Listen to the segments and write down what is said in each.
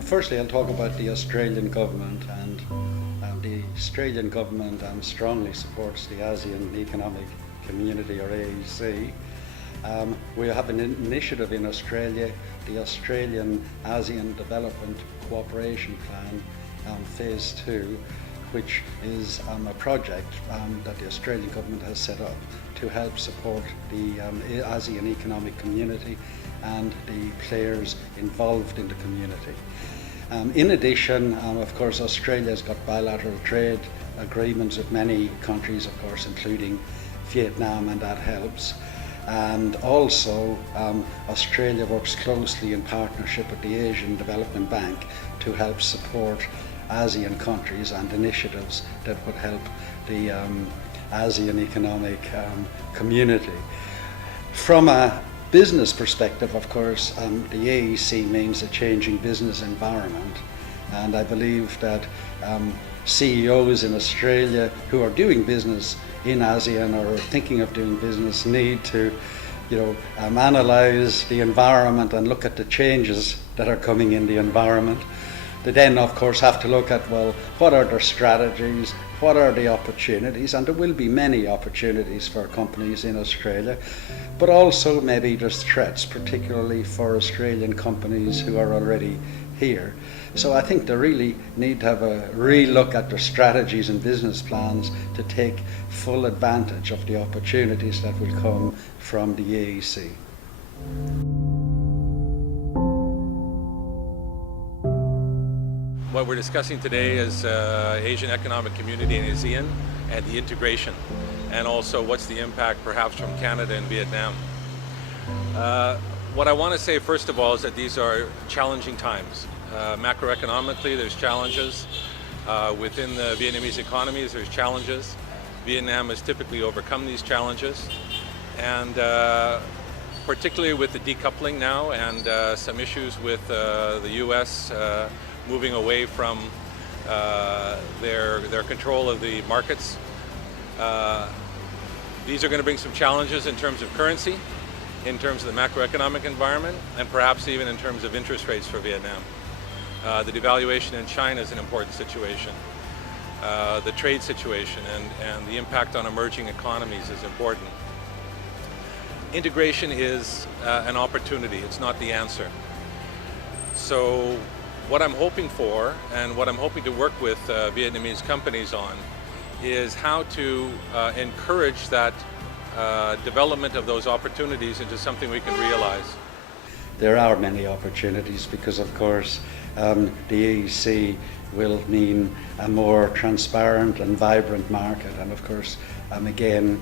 Firstly, I'll talk about the Australian government, and the Australian government strongly supports the ASEAN Economic Community, or AEC. We have an initiative in Australia, the Australian ASEAN Development Cooperation Plan, Phase 2, which is a project that the Australian government has set up to help support the ASEAN economic community and the players involved in the community. In addition, of course, Australia has got bilateral trade agreements with many countries, of course, including Vietnam, and that helps. And also, Australia works closely in partnership with the Asian Development Bank to help support ASEAN countries and initiatives that would help the ASEAN economic community. From a business perspective, of course, the AEC means a changing business environment, and I believe that CEOs in Australia who are doing business in ASEAN or are thinking of doing business need to analyse the environment and look at the changes that are coming in the environment. They then, of course, have to look at, well, what are their strategies, what are the opportunities, and there will be many opportunities for companies in Australia, but also maybe there's threats, particularly for Australian companies who are already here. So I think they really need to have a re-look at their strategies and business plans to take full advantage of the opportunities that will come from the AEC. What we're discussing today is Asian Economic Community in ASEAN and the integration, and also what's the impact perhaps from Canada and Vietnam. What I want to say first of all is that these are challenging times. Macroeconomically, there's challenges. Within the Vietnamese economies, there's challenges. Vietnam has typically overcome these challenges, and particularly with the decoupling now and some issues with the US moving away from their control of the markets. These are going to bring some challenges in terms of currency, in terms of the macroeconomic environment, and perhaps even in terms of interest rates for Vietnam. The devaluation in China is an important situation. The trade situation and the impact on emerging economies is important. Integration is an opportunity, it's not the answer. So what I'm hoping for, and what I'm hoping to work with Vietnamese companies on, is how to encourage that development of those opportunities into something we can realize. There are many opportunities because, of course, the AEC will mean a more transparent and vibrant market, and of course, again,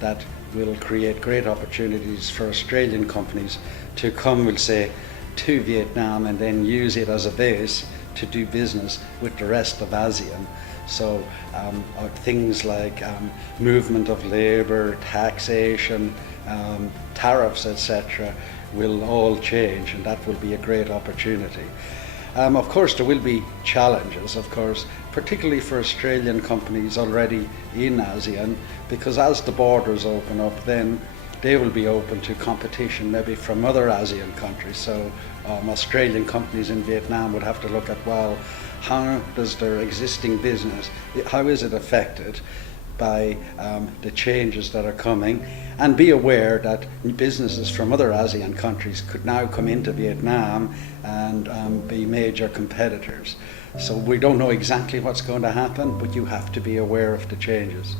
that will create great opportunities for Australian companies to come, we'll say, to Vietnam and then use it as a base to do business with the rest of ASEAN. So things like movement of labour, taxation, tariffs, etc. will all change, and that will be a great opportunity. Of course, there will be challenges, of course, particularly for Australian companies already in ASEAN, because as the borders open up, then they will be open to competition maybe from other ASEAN countries. So Australian companies in Vietnam would have to look at, well, how does their existing business, how is it affected by the changes that are coming, and be aware that businesses from other ASEAN countries could now come into Vietnam and be major competitors. So we don't know exactly what's going to happen, but you have to be aware of the changes.